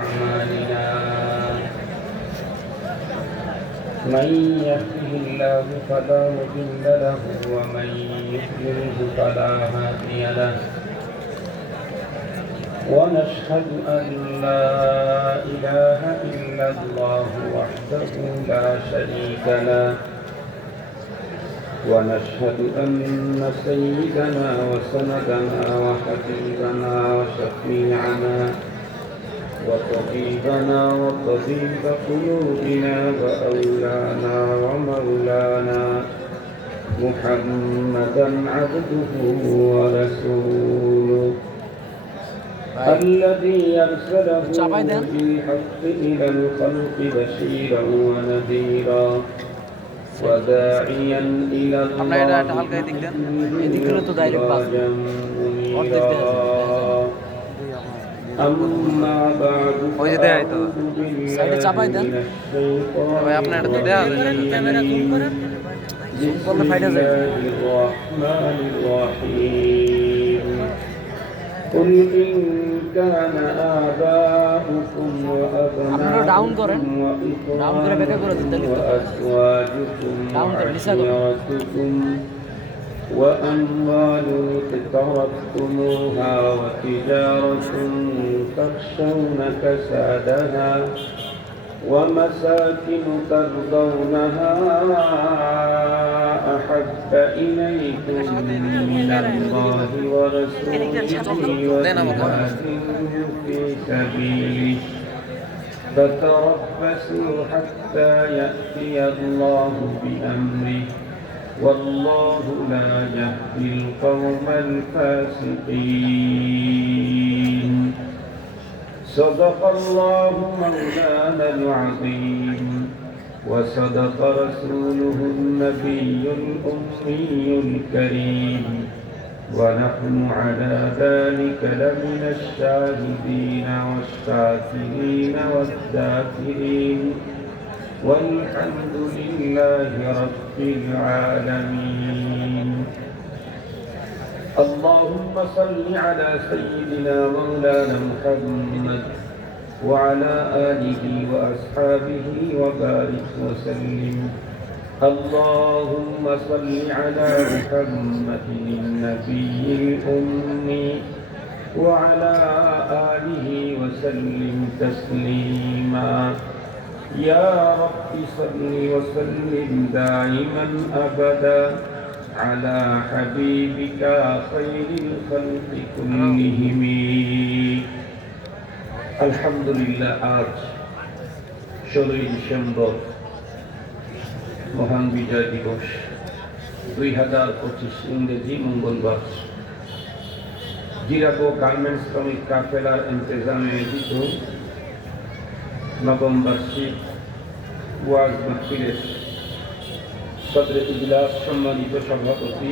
أعمالنا من يهده الله فلا مضل له ومن يضلله فلا هادي له ونشهد أن لا إله إلا الله وحده لا شريك له ونشهد أن سيدنا وسندنا وحبيبنا وشفيعنا وطبيبنا وطبيب قلوبنا وأولانا ومولانا محمدا عبده ورسوله الذي أرسله بالحق إلى الخلق بشيرا ونذيرا وداعيا إلى الله سراجا منيرا أما بعد فأعوذ بالله من الشيطان الرجيم بسم الله الرحمن الرحيم قل إن كان آباؤكم وأبناؤكم وإخوانكم وأزواجكم وعشيرتكم وأموال اقترفتموها وتجارة تخشون كسادها ومساكن ترضونها أحب إليكم من الله ورسوله وجهاد في سبيله فتربصوا حتى يأتي الله بأمره والله لا يهدي القوم الفاسقين صدق الله مولانا العظيم وصدق رسوله النبي الأمي الكريم ونحن على ذلك لمن الشاهدين والشاكرين والذاكرين والحمد لله رب العالمين اللهم صل على سيدنا مولانا محمد وعلى آله وأصحابه وبارك وسلم اللهم صل على محمد النبي الأمي وعلى آله وسلم تسليما يا رب صل وسلم دائما أبدا على حبيبك خير الخلق كلهم الحمد لله আজ 16 ডিসেম্বর মহান বিজয় দিবস 2025 ইংরেজি মঙ্গলবার জিরাবো গার্মেন্টস শ্রমিক কাফেলার ইন্তজামে আয়োজিত নবম বার্ষিক ওয়াজ মাহফিলের সদরে ইজলাস সম্মানিত সভাপতি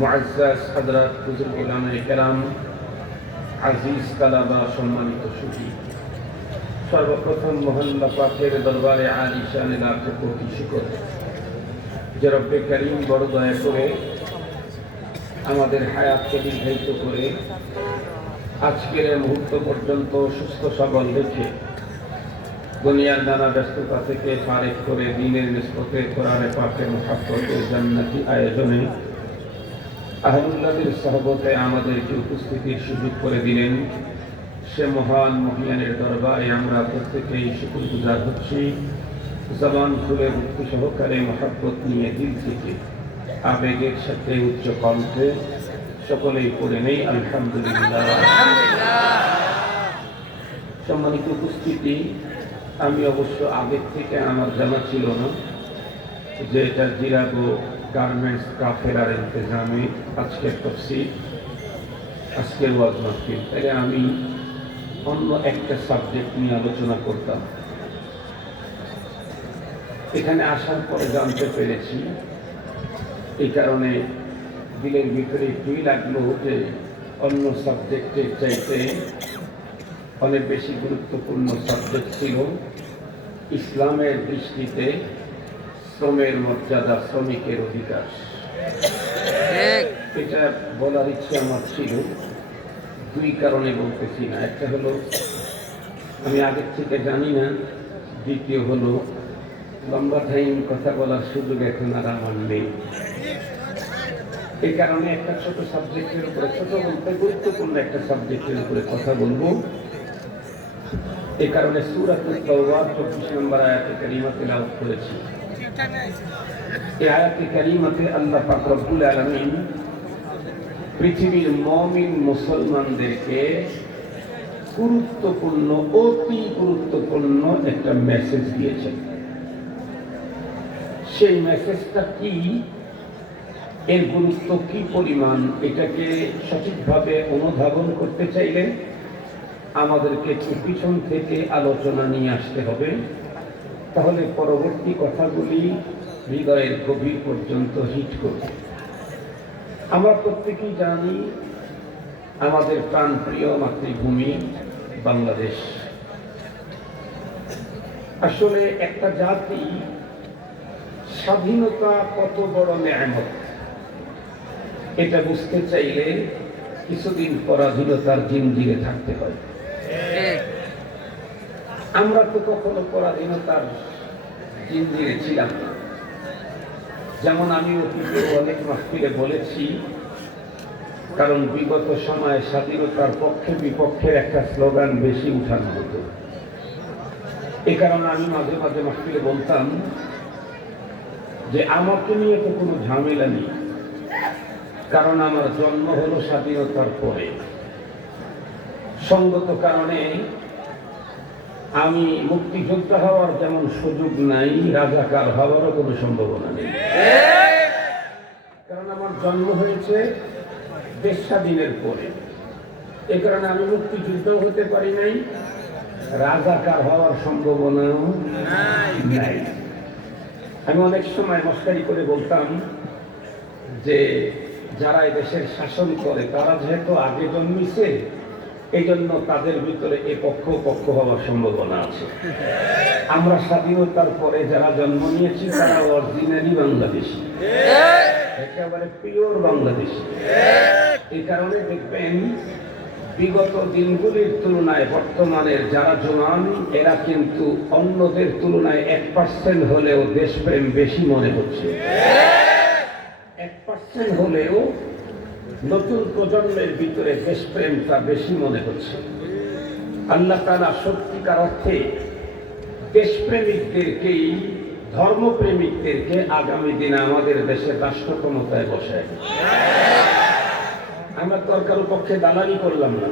মুআজ্জাজ হযরত হুজুর উলামায়ে কেরাম আজিজ তালাবা সম্মানিত সুধী সর্বপ্রথম মহল্লা পাকের দরবারে আলিশানে লাখো কোটি শুকর যে রব্বে করিম বড় দয়া করে আমাদের হায়াতকে দীর্ঘায়িত করে আজকের মুহূর্ত পর্যন্ত সুস্থ সবল রেখে দুনিয়ার নানা ব্যস্ততা থেকে ফারেক করে দিনের নিসবতে কোরআনে পাকের মুহাব্বতের জান্নাতি আয়োজনে আহলুল্লাহর সহবতে আমাদেরকে উপস্থিতির সুযোগ করে দিলেন সে মহান মহিয়ানের দরবারে আমরা প্রত্যেকেই শুকরগুজার হচ্ছি জবান খুলে ভক্তি সহকারে মুহাব্বত নিয়ে দিল থেকে আবেগের সাথে উচ্চ কণ্ঠে সকলেই পড়ে নেই আলহামদুলিল্লাহ। সম্মানিত উপস্থিতি, আমি অবশ্য আগের থেকে আমার জানা ছিল না যে এটা জিরাবো গার্মেন্টস কাফেলার ইন্তজামে আজকের তাফসীর আজকের ওয়াজ মাহফিল, তাই আমি অন্য একটা সাবজেক্ট নিয়ে আলোচনা করতাম। এখানে আসার পরে জানতে পেরেছি, এই কারণে দিলের ভিতরে একটুই লাগলো যে অন্য সাবজেক্টের চাইতে অনেক বেশি গুরুত্বপূর্ণ সাবজেক্ট ছিল ইসলামের দৃষ্টিতে শ্রমের মর্যাদা, শ্রমিকের অধিকার। এটা বলার ইচ্ছে আমার ছিল, দুই কারণে বলতেছি না। একটা হলো আমি আগের থেকে জানি না। দ্বিতীয় হলো, লম্বা টাইম কথা বলার সুযোগ এখন আর আমার নেই। এই কারণে একটা ছোট সাবজেক্টের উপরে, ছোট বলতে গুরুত্বপূর্ণ একটা সাবজেক্টের উপরে কথা বলবো। এই কারণে সূরাতুত তাওবা 24 নম্বর আয়াতে কারিমা তেলাওয়াত করেছি। এই আয়াতে কারিমাতে আল্লাহ পাক রব্বুল আলামিন পৃথিবীর মুমিন মুসলমানদেরকে গুরুত্বপূর্ণ, অতি গুরুত্বপূর্ণ একটা মেসেজ দিয়েছেন। সেই মেসেজটা কি, এর গুরুত্ব কি পরিমাণ, এটাকে সঠিকভাবে অনুধাবন করতে চাইলে আমাদেরকে একটু পিছন থেকে আলোচনা নিয়ে আসতে হবে। তাহলে পরবর্তী কথাগুলি হৃদয়ের গভীর পর্যন্ত হিট করবে। আমরা প্রত্যেকেই জানি আমাদের প্রাণপ্রিয় মাতৃভূমি বাংলাদেশ। আসলে একটা জাতি স্বাধীনতা কত বড় নেয়ামত, এটা বুঝতে চাইলে কিছুদিন পরাধীনতার জিঞ্জিরে থাকতে হয়। আমরা তো কখনো পরাধীনতার জিঞ্জিরে ছিলাম না। যেমন আমি অতীতে অনেক মাহফিলে বলেছি, কারণ বিগত সময়ে স্বাধীনতার পক্ষে বিপক্ষের একটা স্লোগান বেশি উঠানো হতো। এ কারণে আমি মাঝে মাঝে মাহফিলে বলতাম যে আমাকে নিয়ে তো কোনো ঝামেলা নেই, কারণ আমার জন্ম হলো স্বাধীনতার পরে। সঙ্গত কারণে আমি মুক্তিযোদ্ধা হওয়ার যেমন সুযোগ নাই, রাজাকার হওয়ারও কোনো সম্ভাবনা নেই। কারণ আমার জন্ম হয়েছে দেশ স্বাধীনের পরে। এ কারণে আমি মুক্তিযুদ্ধও হতে পারি নাই, রাজাকার হওয়ার সম্ভাবনাও নাই। আমি অনেক সময় মস্কারি করে বলতাম যে যারা দেশের শাসন করে তারা যেহেতু আগে জন্মিছে, এই জন্য তাদের ভিতরে এ পক্ষ পক্ষ হওয়ার সম্ভাবনা আছে। আমরা স্বাধীনতার পরে যারা জন্ম নিয়েছি তারা অরিজিনালি বাংলাদেশী, একেবারে পিওর বাংলাদেশী। এই কারণে দেখবেন বিগত দিনগুলির তুলনায় বর্তমানের যারা জওয়ান, এরা কিন্তু অন্যদের তুলনায় 1% হলেও দেশপ্রেম বেশি মনে হচ্ছে। 1% হলেও নতুন প্রজন্মের ভিতরে দেশপ্রেমটা বেশি মনে হচ্ছে। আল্লাহ তাআলা সত্যিকার অর্থে দেশপ্রেমিকদেরকেই, ধর্মপ্রেমিকদেরকে আগামী দিনে আমাদের দেশের রাষ্ট্র ক্ষমতায় বসায়। আমরা তো কারো পক্ষে দালালি করলাম না,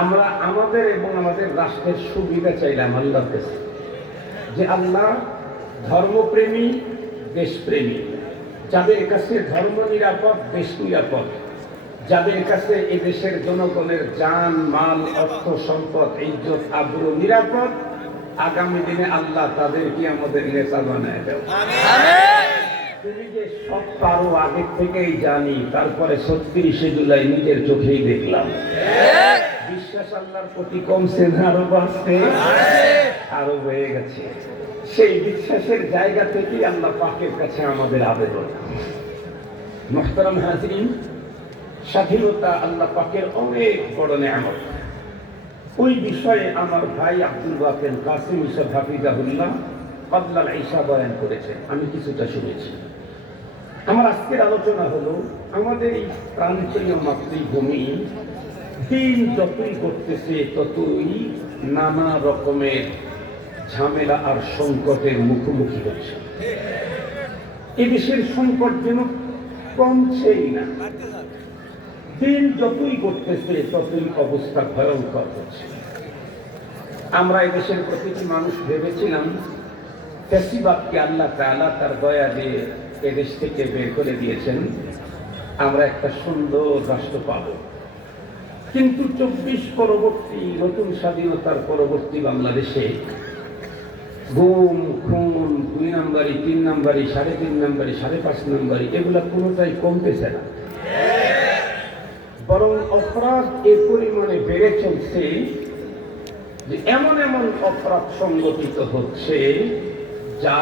আমরা আমাদের এবং আমাদের রাষ্ট্রের সুবিধা চাইলাম আল্লাহর কাছে, যে আল্লাহ ধর্মপ্রেমী, দেশপ্রেমী, যাদের কাছে ধর্ম নিরাপদ, দেশ নিরাপদ, যাদের কাছে এই দেশের জনগণের জান মাল, অর্থ সম্পদ, ইজ্জত আবরু নিরাপদ, আগামী দিনে আল্লাহ তাদেরকে আমাদের নেতা বানায় দেয়। তুমি যে সব পারো আগে থেকেই জানি, তারপরে 36শে জুলাই নিজের চোখেই দেখলাম। বিশ্বাস আল্লাহর প্রতি কমছে না আরো বাড়ছে? আরো হয়ে গেছে। সেই বিশ্বাসের জায়গা থেকেই আল্লাহ পাকের কাছে আমাদের আবেদন। মুহতারাম হাজিরিন, স্বাধীনতা আল্লাহ পাকের অনেক বড় নেয়ামত। ওই বিষয়ে আমার ভাই আব্দুল বাকের কাসিম ইসা হাফিজাহুল্লাহ কবলাল ঈশা বয়ান করেছেন, আমি কিছুটা শুনেছি। আমার আজকের আলোচনা হলো আমাদের এই প্রাণপ্রিয় মাতৃভূমি দিন যতই করতেছে ততই নানা রকমের ঝামেলা আর সংকটের মুখোমুখি হচ্ছে। এদেশের সংকট যেন কমছেই না, দিন যতই করতেছে ততই অবস্থা ভয়ঙ্কর হচ্ছে। আমরা এদেশের প্রতিটি মানুষ ভেবেছিলাম ফ্যাসিবাদকে আল্লাহ তাআলা তার দয়া দিয়ে এদেশ থেকে বের করে দিয়েছেন, আমরা একটা সুন্দর রাষ্ট্র পাব। কিন্তু 24 পরবর্তী নতুন স্বাধীনতার পরবর্তী বাংলাদেশে গুম, খুন, 2 নম্বরি, 3 নম্বরি, 3.5 নম্বরি, 5.5 নম্বরি, এগুলা কোনোটাই কমতেছে না, বরং অপরাধ এ পরিমাণে বেড়ে চলছে যে এমন এমন অপরাধ সংগঠিত হচ্ছে যা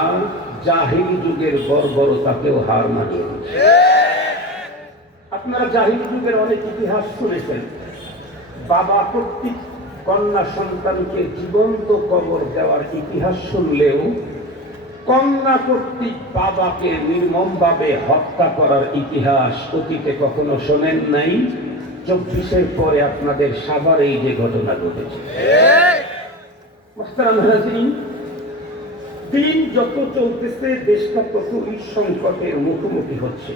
জাহিলি যুগের বর্বরতাকেও হার মানিয়ে দিচ্ছে। আপনারা জাহিলি যুগের অনেক ইতিহাস শুনেছেন। বাবা কর্তৃক কন্যা সন্তানকে জীবন্ত কবর দেওয়ার ইতিহাস শুনলেও কন্যা কর্তৃক বাবাকে নির্মমভাবে হত্যা করার ইতিহাস অতীতে কখনো শোনেন নাই। 24-এর পরে আপনাদের সাভারে এই যে ঘটনা ঘটেছে। দিন যত চলতেছে দেশটা ততই সংকটের মুখোমুখি হচ্ছে।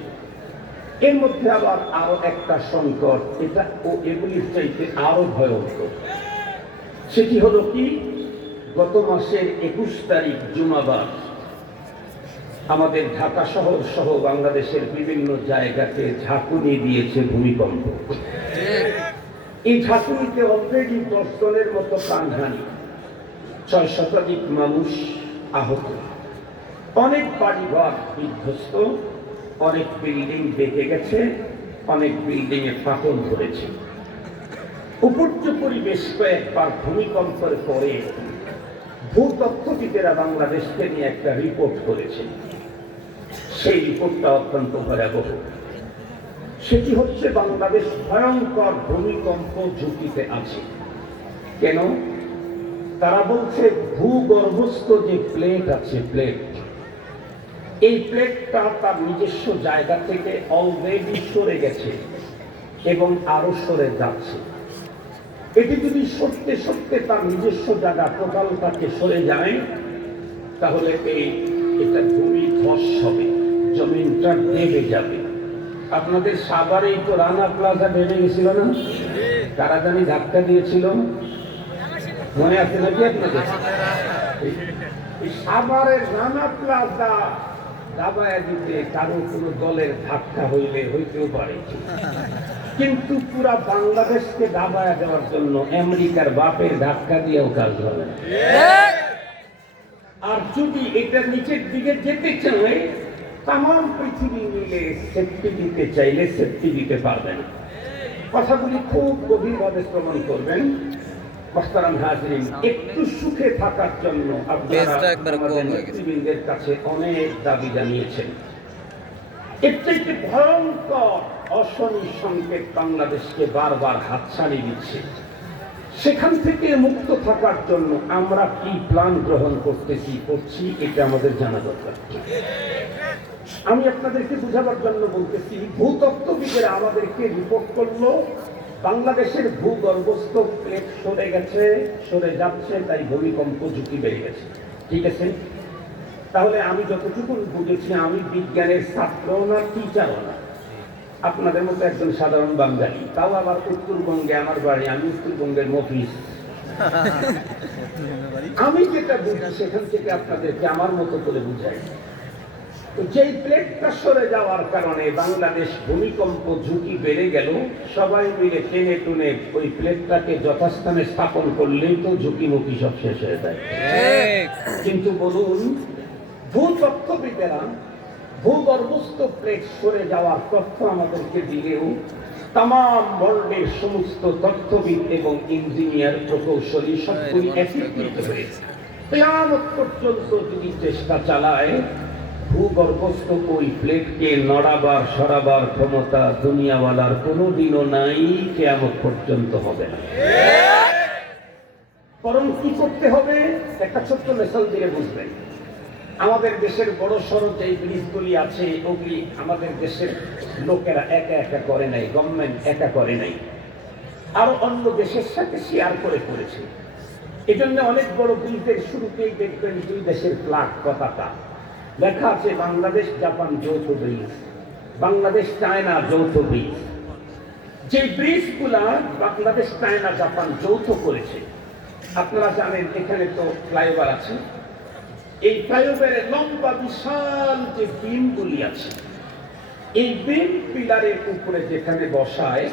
এর মধ্যে আবার আরো একটা সংকট, এটা ও এগুলির চাইতে আরো ভয়ঙ্কর। সেটি হলো কি, গত মাসের 21 তারিখ জুমাবার আমাদের ঢাকা শহর সহ বাংলাদেশের বিভিন্ন জায়গাতে ঝাঁকুনি দিয়েছে ভূমিকম্প। এই ঝাঁকুনিতে অলরেডি 10 জনের মতো প্রাণহানি, 6 শতাধিক মানুষ আহত, অনেক বাড়িঘর বিধ্বস্ত, অনেক বিল্ডিং বেঁকে গেছে, অনেক বিল্ডিং এ ফাটল ধরেছে। উপর্যুপরি বেশ কয়েকবার ভূমিকম্পের পরে ভূতত্ত্ববিদেরা বাংলাদেশকে নিয়ে একটা রিপোর্ট করেছে। সেই রিপোর্টটা অত্যন্ত ভয়াবহ। সেটি হচ্ছে বাংলাদেশ ভয়ঙ্কর ভূমিকম্প ঝুঁকিতে আছে। কেন? তারা বলছে ভূগর্ভস্থ যে প্লেট আছে, প্লেট, এই প্লেটটা তার নিজস্ব জায়গা থেকে অলরেডি সরে গেছে এবং আরো সরে যাচ্ছে। এটি যদি সত্যি সত্যি তার নিজস্ব জায়গা টোটালটাকে সরে যায়, তাহলে এটা ভূমি ধস হবে, জমিনটা দেবে যাবে। আপনাদের সাভারেই তো রানা প্লাজা ভেঙে গেছিল না? কারা জানি ধাক্কা দিয়েছিল, মনে আছে নাকি আপনাদের? সাভারের রানা প্লাজা দাবায় দিতে কারো কোনো দলের ধাক্কা হইতেও পারে, কিন্তু পুরা বাংলাদেশকে দাবায় দেওয়ার জন্য আমেরিকার বাপের ধাক্কা দিয়েও কাজ হবে না। আর যদি এটা নিচের দিকে যেতে চায়, তাম পৃথিবী মিলে সেফটি দিতে চাইলে সেফটি দিতে পারবে না। কথাগুলি খুব গভীরভাবে শ্রবণ করবেন। মোহতারাম হাজিরিন, একটু সুখে থাকার জন্য আপনারা আমাদের নেতৃবৃন্দের কাছে অনেক দাবি জানিয়েছেন। এর চাইতে ভয়ঙ্কর অশনি সংকেত বাংলাদেশকে বারবার হাতছানি দিচ্ছে। সেখান থেকে মুক্ত থাকার জন্য আমরা কি প্ল্যান গ্রহণ করছি, এটা আমাদের জানা দরকার। আমি আপনাদেরকে বোঝাবার জন্য বলতেছি, ভূতত্ত্ববিদেরা আমাদেরকে রিপোর্ট করলো বাংলাদেশের ভূগর্ভস্থ প্লেট সরে গেছে, সরে যাচ্ছে, তাই ভূমিকম্প ঝুঁকি বেড়ে গেছে। ঠিক আছে, তাহলে আমি যতটুকু বুঝেছি, আমি বিজ্ঞানের ছাত্র না, টিচারও না, আপনাদের মতো একজন সাধারণ বাঙালি, তাও আবার উত্তরবঙ্গে আমার বাড়ি, আমি উত্তরবঙ্গের মফিজ। আমি যেটা বুঝি সেখান থেকে আপনাদেরকে আমার মতো করে বুঝাই। যেই প্লেটটা সরে যাওয়ার কারণে বাংলাদেশ ভূমিকম্প ঝুঁকি বেড়ে গেল, সবাই মিলে টেনে টুনে ওই প্লেটটাকে যথাস্থানে স্থাপন করলেই তো ঝুঁকিমুখী সব শেষ হয়ে যায়। কিন্তু বলুন, ভূতত্ত্ববিদেরা ভূগর্ভস্থ প্লেট সরে যাওয়ার তথ্য আমাদেরকে দিলেও তাম ওয়ার্ল্ডের সমস্ত তথ্যবিদ এবং ইঞ্জিনিয়ার, প্রকৌশলী সবগুলি একত্রিত হয়েছে কিয়ামত পর্যন্ত যদি চেষ্টা চালায়, ভূগর্ভস্থ ওই প্লেটকে নড়াবার সরাবার ক্ষমতা দুনিয়াওয়ালার কোনোদিনও নাই, কিয়ামত পর্যন্ত হবে না। বরং কি করতে হবে, একটা ছোট্ট মেসাল দিয়ে বুঝবেন। আমাদের দেশের বড় সড়ক যে ব্রিজগুলি আছে, ওগুলি আমাদের দেশের লোকেরা একা একা করে নাই, গভর্নমেন্ট একা করে নাই, আরো অন্য দেশের সাথে শেয়ার করে করেছে। এজন্য অনেক বড় ব্রিজের শুরুতেই দেখবেন দুই দেশের ফ্ল্যাগ, পতাকা লেখা আছে বাংলাদেশ জাপান যৌথ ব্রিজ, বাংলাদেশ চায়না যৌথ ব্রিজ। যে ব্রিজগুলা বাংলাদেশ চায়না জাপান যৌথ করেছে, আপনারা জানেন এখানে তো ফ্লাইওভার আছে, এই ফ্লাইওভারের লম্বা বিশাল যে বিমগুলি আছে, এই বিম পিলারের উপরে যেখানে বসায়,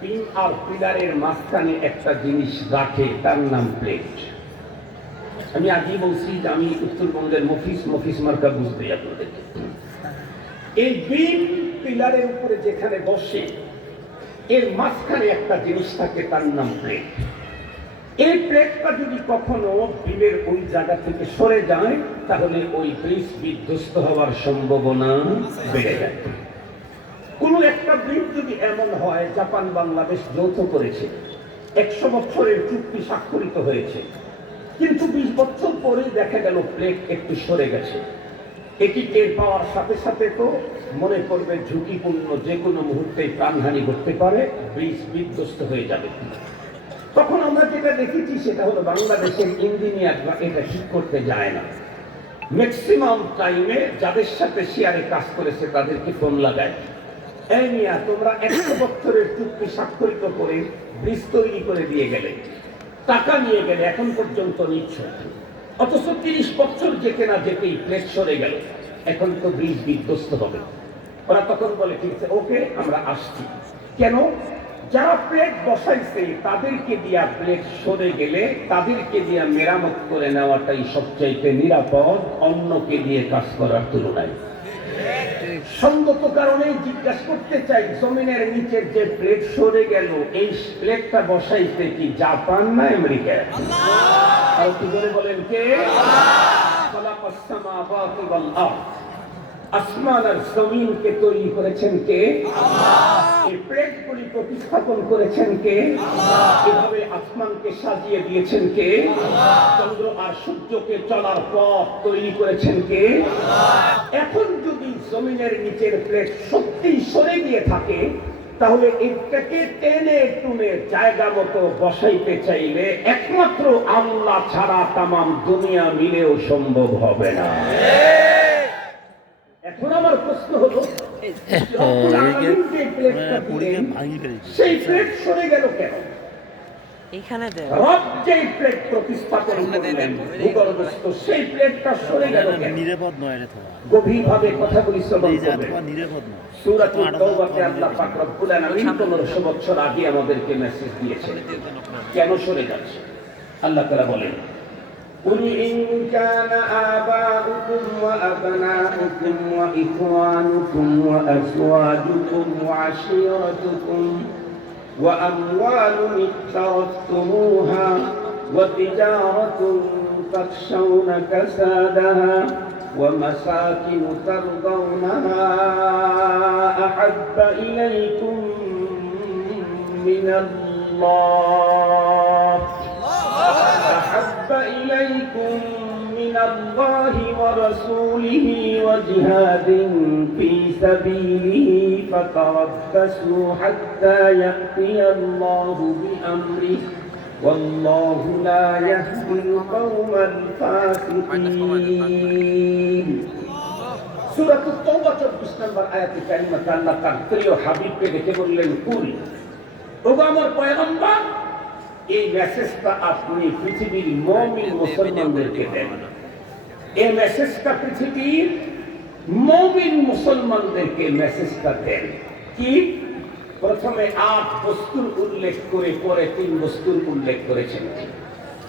বিম আর পিলারের মাঝখানে একটা জিনিস রাখে, তার নাম প্লেট। আমি আগেই বলছি যে আমি উত্তরবঙ্গের মফিস মার্কা বুঝতে আপনাদেরকে। এই বিম পিলারের উপরে যেখানে বসে, এর মাঝখানে একটা জিনিস থাকে, তার নাম প্লেট। এই প্লেটটা যদি কখনো বিমের ওই জায়গা থেকে সরে যায়, তাহলে ওই ব্রিজ বিধ্বস্ত হওয়ার সম্ভাবনা বেড়ে যায়। কোন একটা ব্রিজ যদি এমন হয়, জাপান বাংলাদেশ যৌথ করেছে, 100 বছরের চুক্তি স্বাক্ষরিত হয়েছে, কিন্তু 20 বছর পরে দেখা গেল প্লেট একটু সরে গেছে। এটি টের পাওয়ার সাথে সাথে তো মনে করবে ঝুঁকিপূর্ণ, যে কোনো মুহূর্তে প্রাণহানি ঘটতে পারে, ব্রিজ বিধ্বস্ত হয়ে যাবে। তখন আমরা যেটা দেখেছি সেটা হলো বাংলাদেশের ইঞ্জিনিয়াররা এটা ঠিক করতে যায় না। ম্যাক্সিমাম টাইমে যাদের সাথে শেয়ারে কাজ করেছে তাদেরকে ফোন লাগায়, এই মিয়া তোমরা 100 বছরের চুক্তি স্বাক্ষরিত করে ব্রিজ তৈরি করে দিয়ে গেলে, টাকা নিয়ে গেলে, এখন পর্যন্ত নিচ্ছ, অথচ 30 বছর যেতে না যেতেই প্লেট সরে গেল, এখন তো ব্রিজ বিধ্বস্ত হবে। ওরা তখন বলে ঠিক আছে, ওকে আমরা আসছি। কেন? যারা প্লেট বসাইছে তাদেরকে দিয়া প্লেট সরে গেলে তাদেরকে দিয়া মেরামত করে নেওয়াটাই সবচাইতে নিরাপদ অন্যকে দিয়ে কাজ করার তুলনায়। সঙ্গত কারণে জিজ্ঞাসা করতে চাই, জমিনের নিচের যে প্লেট সরে গেল, এই প্লেটটা বসাইছে কি জাপান না আমেরিকা? আর কি করে বলেন কে? খালাকাস সামাওয়াতি ওয়াল আরদ, আসমান আর জমিনকে তৈরি করেছেন কে? এই প্লেটগুলি প্রতিস্থাপন করেছেন কে? এভাবে আসমানকে সাজিয়ে দিয়েছেন কে? চন্দ্র আর সূর্যকে চলার পথ তৈরি করেছেন কে? এখন যদি জমিনের নিচের প্লেট সত্যি সরে গিয়ে থাকে, তাহলে এটাকে টেনে টুনে জায়গা মতো বসাইতে চাইলে একমাত্র আল্লাহ ছাড়া তামাম দুনিয়া মিলেও সম্ভব হবে না। এখন আমার প্রশ্ন হলো, সেই প্লেট সরে গেল কেন? রব যেই প্লেট প্রতিস্থাপন করলেন ভূগর্ভস্থ, সেই প্লেটটা সরে গেল কেন? নিরাপদ নয়, গভীরভাবে কথাগুলি শ্রবণ করবেন। সূরাতুত তাওবাতে আল্লাহ পাক রব্বুল আলামিন 1500 বছর আগে আমাদেরকে মেসেজ দিয়েছেন কেন সরে যাচ্ছে। আল্লাহ তাআলা বলেন, قل إن كان آباؤكم وأبناؤكم وإخوانكم وأزواجكم وعشيرتكم وأموال اقترفتموها وتجارة تخشون كسادها ومساكن ترضونها أحب إليكم من الله ورسوله وجهاد في سبيله فتربصوا حتى يأتي الله بأمره والله لا يهدي القوم الفاسقين। সূরাতুত তাওবা 24 নম্বর আয়াতে কারিমাতে আল্লাহ তার প্রিয় হাবিবকে দেখে বললেন, কুল, ওগো আমার পয়গম্বর, এই মেসেজটা আপনি পৃথিবীর মুমিন মুসলমানদেরকে দেন। এই মেসেজটা পৃথিবীর মুমিন মুসলমানদেরকে মেসেজটা দেন। কি? প্রথমে 8 বস্তুর উল্লেখ করে পরে 3 বস্তুর উল্লেখ করেছেন।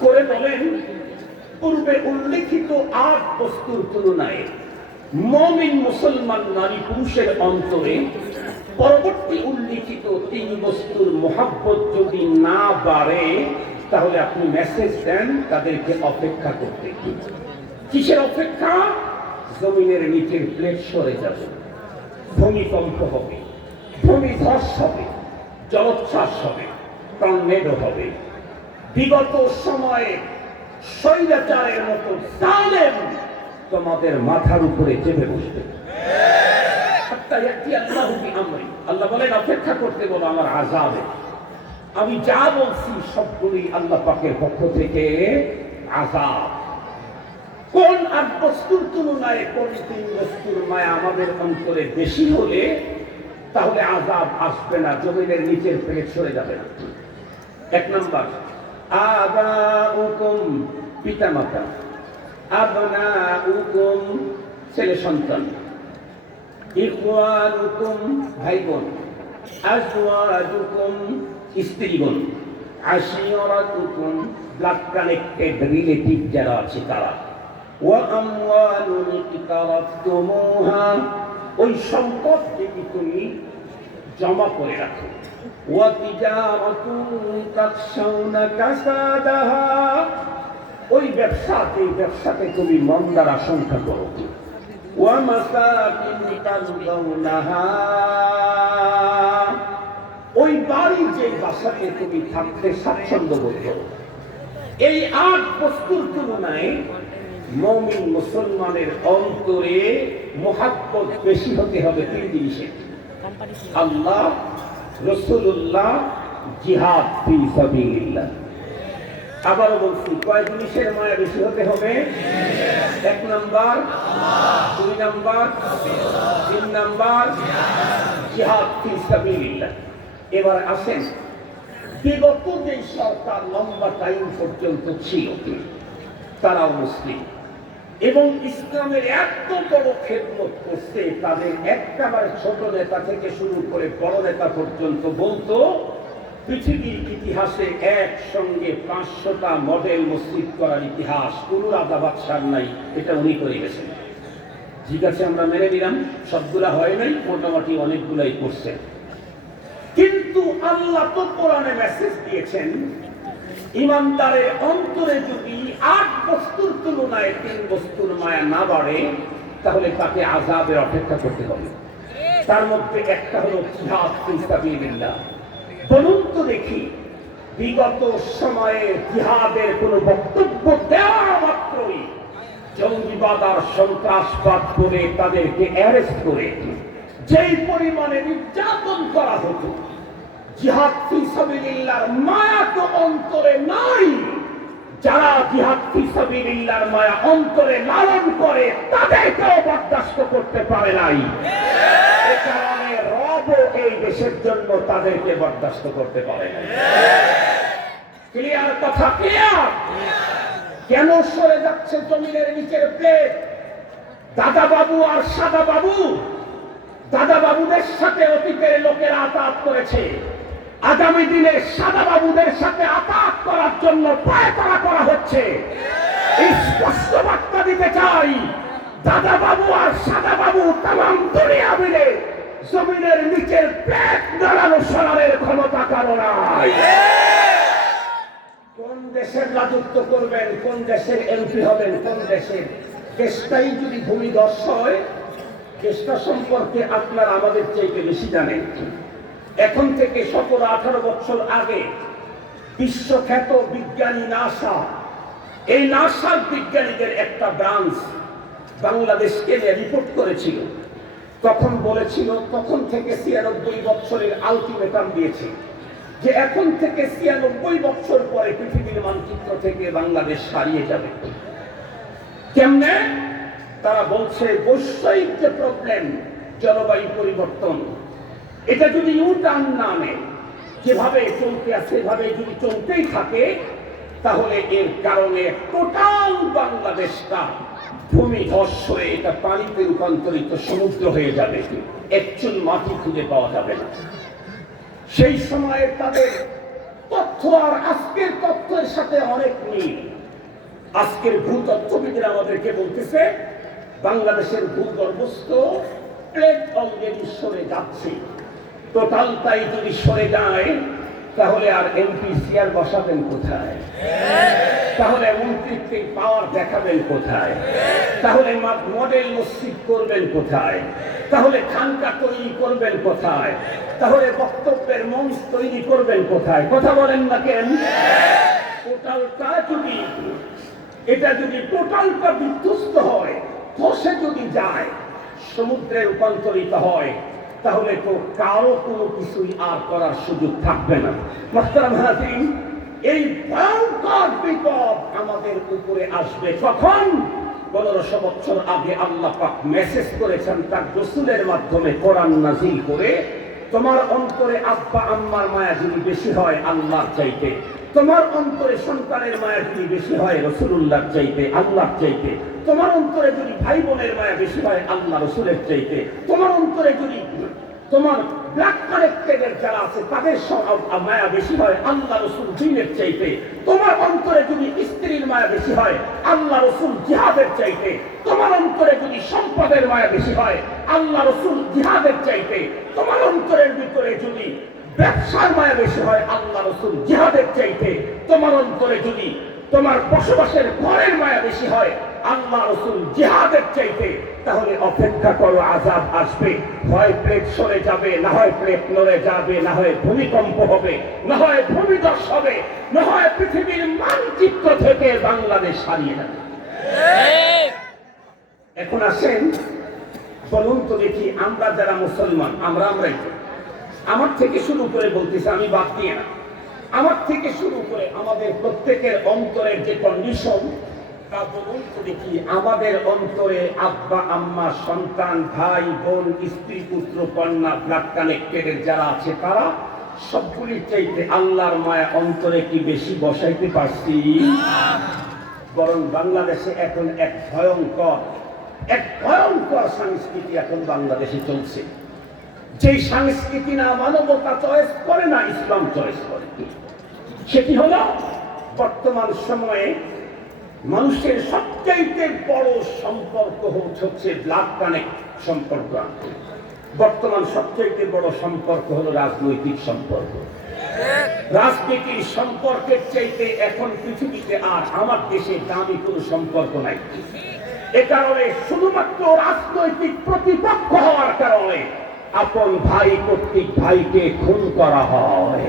করে বলেন, পূর্বে উল্লেখিত 8 বস্তুর তুলনায় মুমিন মুসলমান নারী পুরুষের অন্তরে পরবর্তী উল্লেখিত 3 বস্তুর মোহাব্বত যদি না বাড়ে, তাহলে আপনি মেসেজ দেন তাদেরকে অপেক্ষা করতে। কিসের অপেক্ষা? জমিনের নিচের প্লেট সরে যাবে, ভূমিকম্প হবে, ভূমিধস হবে, জলোচ্ছ্বাস হবে, টর্নেডো হবে, বিগত সময়ে স্বৈরাচারের মতো জালেম তোমাদের মাথার উপরে চেপে বসবে। আল্লাহ বলেন, অপেক্ষা করতে বলো আমার আযাবে। আমি যা বলছি সবগুলি আল্লাহ পাকের পক্ষ থেকে আযাব। কোন 8 বস্তুর তুলনায় কোন 3 বস্তুর মায়া আমাদের অন্তরে বেশি হলে তাহলে আযাব আসবে না, জমিনের নিচের প্লেট সরে যাবে না। 1 নম্বর, আবাউকুম, পিতামাতা, আবনাউকুম, ছেলে সন্তান, ইখওয়ানুকুম, ভাই বোন, আজওয়াজুকুম, স্ত্রীগণ, আশিরাতুকুম, ব্লাড কানেক্টেড রিলেটিভ যারা আছে তারা, ওয়া আমওয়ালুন ইকতারাফতুমুহা, ওই সম্পদ যেটি তুমি জমা করে রাখো, ওয়া তিজারাতুন তাখশাউনা কাসাদাহা, ওই ব্যবসা যে ব্যবসাতে তুমি মন্দার আশঙ্কা করো, ওয়া মাসাকিন তারদাউনাহা, ওই বাড়ির যে বাসাতে তুমি থাকতে স্বাচ্ছন্দ্য বোধ করো। এই 8 বস্তুর তুলনায় মুমিন মুসলমানের অন্তরে মুহাব্বত বেশি হতে হবে 3 জিনিসে: আল্লাহ, রাসূলুল্লাহ, জিহাদ ফি সাবিলিল্লাহ। আবারও বলছি, কয় জিনিসের মায়া বেশি হতে হবে? 1 নাম্বার, 2 নাম্বার, 3 নাম্বার জিহাদ ফি সাবিলিল্লাহ। এবার আসেন, বিগত যে সরকার লম্বা টাইম পর্যন্ত ছিল তারাও মুসলিম এবং ইসলামের এত বড় খেদমত করছে, তাদের একেবারে ছোট নেতা থেকে শুরু করে বড় নেতা পর্যন্ত বলতো পৃথিবীর ইতিহাসে একসঙ্গে 500টা মডেল মসজিদ করার ইতিহাস কোন রাজা বাদশার নাই, এটা উনি করে গেছেন। ঠিক আছে, আমরা মেনে নিলাম, সবগুলা হয় নাই, মোটামুটি অনেকগুলাই করছে। কিন্তু আল্লাহ তো কোরআনে মেসেজ দিয়েছেন, ইমানদারের অন্তরে যদি 8 বস্তুর তুলনায় 3 বস্তুর মায়া না বাড়ে, তাহলে তাকে আযাবের অপেক্ষা করতে হবে। তার মধ্যে একটা হলো জিহাদ ফি সাবিলিল্লাহ। বলুন তো দেখি, বিগত সময়ে জিহাদের কোনো বক্তব্য দেওয়া মাত্রই জঙ্গিবাদ আর সন্ত্রাসবাদ করে তাদেরকে অ্যারেস্ট করে যেই পরিমাণে নির্যাতন করা হতো, জিহাদ ফি সাবিলিল্লাহর মায়া তো অন্তরে নাই। যারা জিহাদ ফি সাবিলিল্লাহর মায়া অন্তরে লালন করে তাদেরকেও বরদাস্ত করতে পারে নাই। এ কারণে রবও এই দেশের জন্য তাদেরকে বরদাস্ত করতে পারে নাই। ক্লিয়ার কথা? ক্লিয়ার? কেন সরে যাচ্ছে জমিনের নিচের প্লেট? দাদা বাবু আর সাদা বাবু, দাদা বাবুদের সাথে অতীতের লোকেরা আতাত করেছে, আগামী দিনে সাদা বাবুদের সাথে আতাত করার জন্য পায়তারা করা হচ্ছে। স্পষ্ট বার্তা দিতে চাই, দাদা বাবু আর সাদা বাবু তাম দুনিয়া মিলে জমিনের নিচের পেট নাড়ানো সরানোর ক্ষমতা কারো নাই। কোন দেশের রাজত্ব করবেন, কোন দেশের এমপি হবেন, কোন দেশের দেশটাই যদি ভূমিধস হয়, দেশটা সম্পর্কে আপনারা আমাদের চাইতে বেশি জানেন। এখন থেকে 17-18 বছর আগে বিশ্বখ্যাত বিজ্ঞানী নাসা, এই নাসার বিজ্ঞানীদের একটা ব্রাঞ্চ বাংলাদেশকে নিয়ে রিপোর্ট করেছিল। তখন বলেছিল, তখন থেকে 96 বছরের আলটিমেটাম দিয়েছে যে এখন থেকে 96 বছর পরে পৃথিবীর মানচিত্র থেকে বাংলাদেশ হারিয়ে যাবে। কেমনে? তারা বলছে বৈশ্বিক যে প্রবলেম, জলবায়ু পরিবর্তন, এটা যদি ইউটার্ন না নেয়, যেভাবে চলতে আছে সেভাবে যদি চলতেই থাকে, তাহলে এর কারণে টোটাল বাংলাদেশটা ভূমিধস হয়ে এটা পানিতে রূপান্তরিত সমুদ্র হয়ে যাবে, একচুল মাটি খুঁজে পাওয়া যাবে না। সেই সময়ে তাদের তথ্য আর আজকের তথ্যের সাথে অনেক মিল। আজকের ভূতত্ত্ববিদরা আমাদেরকে বলতেছে বাংলাদেশের ভূগর্ভস্থ প্লেট অলরেডি সরে যাচ্ছে। টোটালটাই যদি সরে যায়, তাহলে আর এমপি চেয়ার বসাবেন কোথায়? তাহলে মন্ত্রিত্বের পাওয়ার দেখাবেন কোথায়? তাহলে মডেল মসজিদ করবেন কোথায়? তাহলে খানকা তৈরি করবেন কোথায়? তাহলে বক্তব্যের মঞ্চ তৈরি করবেন কোথায়? কথা বলেন না কেন? টোটালটা যদি, এটা যদি টোটালটা বিধ্বস্ত হয়, ধসে যদি যায়, সমুদ্রে রূপান্তরিত হয়, তাহলে তো কারো কোনো কিছুই আর করার সুযোগ থাকবে না। মোহতারাম হাজিরিন, এই ভয়ঙ্কর বিপদ আমাদের উপরে আসবে কখন? 1500 বছর আগে আল্লাহ পাক মেসেজ করেছেন তার রাসূলের মাধ্যমে, কোরআন নাযিল করে, তোমার অন্তরে আব্বা আম্মার মায়া যদি বেশি হয় আল্লাহর চাইতে, তোমার অন্তরে সন্তানের মায়া যদি বেশি হয় রাসূলুল্লাহর চাইতে, আল্লাহর চাইতে, তোমার অন্তরে যদি ভাই বোনের মায়া বেশি হয় আল্লাহ রাসূলের চাইতে, তোমার অন্তরে যদি তোমার ব্ল্যাক কানেক্টেডের যারা আছে তাদের মায়া বেশি হয় আল্লাহ রাসূল দ্বীনের চাইতে, তোমার অন্তরে যদি স্ত্রীর মায়া বেশি হয় আল্লাহ রাসূল জিহাদের চাইতে, তোমার অন্তরে যদি সম্পদের মায়া বেশি হয় আল্লাহ রাসূল জিহাদের চাইতে, তোমার অন্তরের ভিতরে যদি ব্যবসার মায়া বেশি হয় আল্লাহ রাসূল জিহাদের চাইতে, তোমার অন্তরে যদি তোমার বসবাসের ঘরের মায়া বেশি হয় আল্লাহ রাসূল জিহাদের চাইতে, তাহলে অপেক্ষা করো, আযাব আসবে। হয় প্লেট সরে যাবে, না হয় প্লেট নড়ে যাবে, না হয় ভূমিকম্প হবে, না হয় ভূমিধস হবে, না হয় পৃথিবীর মানচিত্র থেকে বাংলাদেশ হারিয়ে যাবে। এখন আসেন, বলুন তো দেখি, আমরা যারা মুসলমান, আমরাই আমার থেকে শুরু করে বলতেছি, আমি বাদ দিয়ে না, আমার থেকে শুরু করে আমাদের প্রত্যেকের অন্তরের যে কন্ডিশন, তা বলুন তো দেখি। আমাদের অন্তরে আব্বা আম্মা, সন্তান, ভাই বোন, স্ত্রী পুত্র কন্যা, ব্লাড কানেক্টেড যারা আছে, তারা সবগুলির চাইতে আল্লাহর মায়া অন্তরে কি বেশি বসাইতে পারছি? বরং বাংলাদেশে এখন এক ভয়ঙ্কর সংস্কৃতি এখন বাংলাদেশে চলছে। যে সংস্কৃতি না মানবতা চয়েস করে, না ইসলাম চয়েস করে। সেটি হলো বর্তমান সময়ে মানুষের সবচাইতে বড় সম্পর্ক হচ্ছে ব্লাড কানেক্ট সম্পর্ক। বর্তমান সবচাইতে বড় সম্পর্ক হলো রাজনৈতিক সম্পর্ক। রাজনীতির সম্পর্কের চাইতে এখন পৃথিবীতে আর আমার দেশে দামি কোনো সম্পর্ক নাই। এ কারণে শুধুমাত্র রাজনৈতিক প্রতিপক্ষ হওয়ার কারণে আপন ভাই কর্তৃক ভাইকে খুন করা হয়।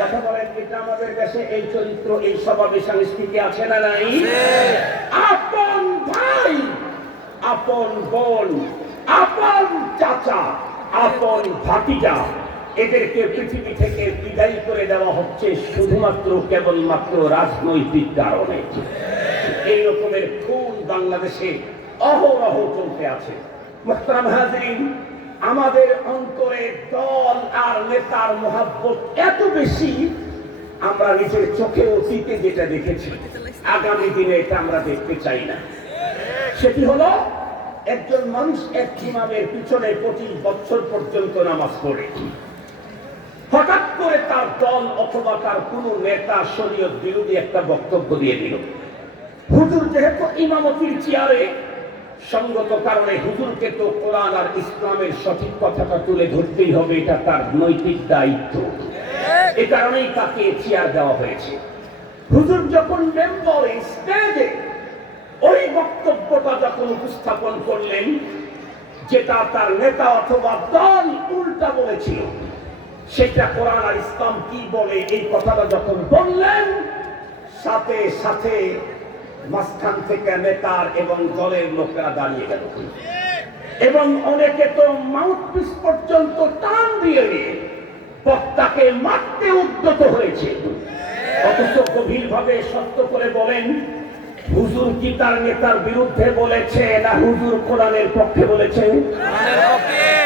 কথা বলেন, এটা আমাদের দেশে এই চরিত্র, এই স্বভাবে সংস্কৃতি আছে না নাই? আপন ভাই, আপন বোন, আপন চাচা, আপন ভাতিজা, এদেরকে পৃথিবী থেকে বিদায় করে দেওয়া হচ্ছে শুধুমাত্র কেবলমাত্র রাজনৈতিক কারণে। এই রকমের খুন বাংলাদেশে অহরহ চলতে আছে। মুহতারাম হাজিরিন, আমাদের অন্তরে দল আর নেতার মহব্বত এত বেশি, আমরা নিজের চোখে অতীতে যেটা দেখেছি, আগামী দিনে এটা আমরা দেখতে চাই না। সেটি হলো একজন মানুষ এক ইমামের পিছনে 25 বছর পর্যন্ত নামাজ পড়ে, হঠাৎ করে তার দল অথবা তার কোন নেতা শরীয়ত বিরোধী একটা বক্তব্য দিয়ে দিল। হুজুর যেহেতু ইমামতির চেয়ারে, সঙ্গত কারণে হুজুরকে তো কোরআন আর ইসলামের সঠিক কথাটা তুলে ধরতেই হবে, এটা তার নৈতিক দায়িত্ব। এ কারণেই তাকে চেয়ার দেওয়া হয়েছে। হুজুর যখন মেম্বারে স্টেজে ওই বক্তব্যটা যখন উপস্থাপন করলেন, যেটা তার নেতা অথবা দল উল্টা বলেছিল, সেটা কোরআন আর ইসলাম কি বলে এই কথাটা যখন বললেন, সাথে সাথে মাঝখান থেকে নেতার এবং দলের লোকেরা দাঁড়িয়ে গেল, এবং অনেকে তো মাউথপিস পর্যন্ত টান দিয়ে বক্তাকে মারতে উদ্যত হয়েছে। অথচ গভীরভাবে সত্য করে বলেন, হুজুর কি তার নেতার বিরুদ্ধে বলেছে, না হুজুর কোরআনের পক্ষে বলেছে?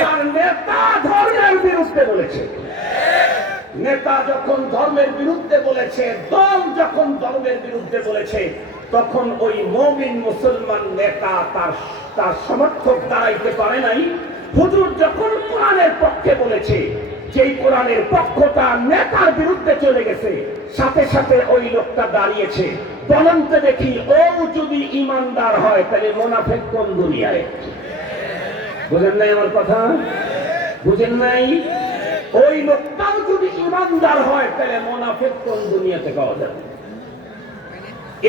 তার নেতা ধর্মের বিরুদ্ধে বলেছে। নেতা যখন ধর্মের বিরুদ্ধে বলেছে, দল যখন ধর্মের বিরুদ্ধে বলেছে, তখন ওই মুমিন মুসলমান নেতা তার সমর্থক দাঁড়াইতে পারে নাই। হুজুর যখন কোরআনের পক্ষে বলেছে, যেই কোরআনের পক্ষটা নেতার বিরুদ্ধে চলে গেছে, সাথে সাথে ওই লোকটা দাঁড়িয়েছে। বলেন তো দেখি, ও যদি ইমানদার হয় তাহলে মুনাফিক কোন দুনিয়ায়? বুঝেন নাই আমার কথা? বুঝেন নাই? ওই লোকটাও যদি ইমানদার হয় তাহলে মুনাফিক কোন দুনিয়াতে পাওয়া যাবে?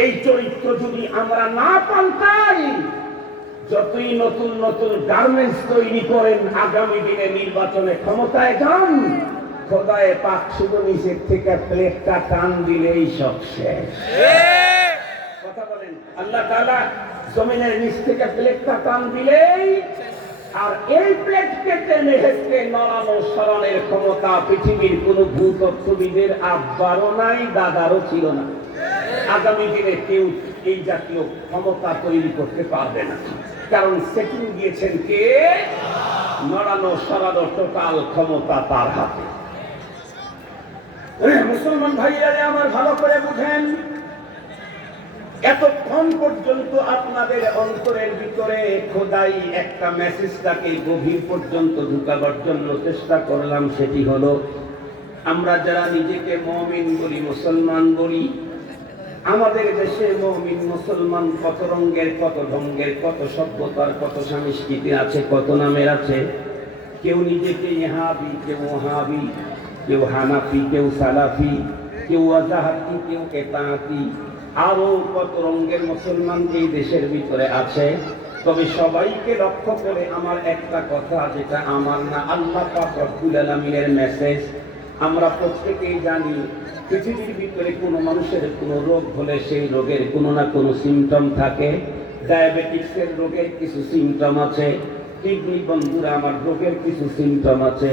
এই চরিত্র যদি আমরা না পাল্টাই, যতই নতুন নতুন গার্মেন্টস তৈরি করেন, আগামী দিনে নির্বাচনে ক্ষমতায় যান, খোদায়ে পাক শুধু নিচের থেকে প্লেটটা টান দিলেই সব শেষ। কথা বলেন, আল্লাহ তাআলা জমিনের নিচ থেকে প্লেটটা টান দিলেই, আর এই প্লেটকে টেনে হেঁচড়ে নড়ানো সরানোর ক্ষমতা পৃথিবীর কোন ভূতত্ত্ববিদের আব্বারও নাই, দাদারও ছিল না। আগামী দিনে কেউ এই জাতীয় ক্ষমতা তৈরি করতে পারবে না, কারণ সেটিং দিয়েছেন কে? নড়ানো সরানো টোটাল ক্ষমতা তার হাতে। মুসলমান ভাইরা আমার ভালো করে বুঝেন, এতক্ষণ পর্যন্ত আপনাদের অন্তরের ভিতরে খোদাই একটা মেসেজটাকে গভীর পর্যন্ত ঢুকাবার জন্য চেষ্টা করলাম। সেটি হলো, আমরা যারা নিজেকে মুমিন বলি, মুসলমান বলি, আমাদের দেশে মুমিন মুসলমান কত রঙের, কত ঢঙ্গের, কত সভ্যতার, কত সংস্কৃতি আছে, কত নামের আছে। কেউ নিজেকে ইহাবি, কেউ ওহাবি, কেউ হানাফি, কেউ সালাফি, কেউ ওয়াজাহাতি, কেউ কেতাতি, আরো কত রঙের মুসলমান এই দেশের ভিতরে আছে। তবে সবাইকে লক্ষ্য করে আমার একটা কথা, যেটা আমার না, আল্লাহ পাক রব্বুল আলামিনের মেসেজ। আমরা প্রত্যেকেই জানি পৃথিবীর ভিতরে কোনো মানুষের কোনো রোগ হলে সেই রোগের কোনো না কোনো সিমটম থাকে। ডায়াবেটিক্সের রোগের কিছু সিমটম আছে, কিডনি বন্ধুরা আমার রোগের কিছু সিমটম আছে,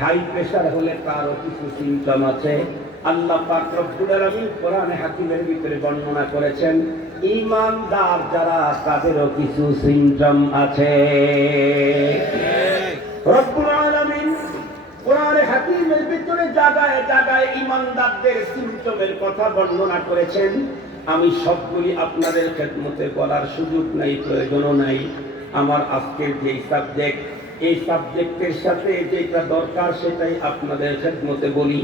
হাই প্রেশার হলে তারও কিছু সিমটম আছে। আল্লাহ পাক রব্বুল আলামিন কোরআনে হাকিমের ভিতরে বর্ণনা করেছেন ঈমানদার যারা তাদেরও কিছু সিমটম আছে। রব্বুল আলামিন কোরআনে হাকিমের ভিতরে জায়গায় জায়গায় ঈমানদারদের সিমটমের কথা বর্ণনা করেছেন। আমি সবগুলি আপনাদের খেদমতে বলার সুযোগ নাই, প্রয়োজনও নাই। আমার আজকের যেই সাবজেক্ট, এই সাবজেক্টের সাথে যেটা দরকার সেটাই আপনাদের খেদমতে বলি।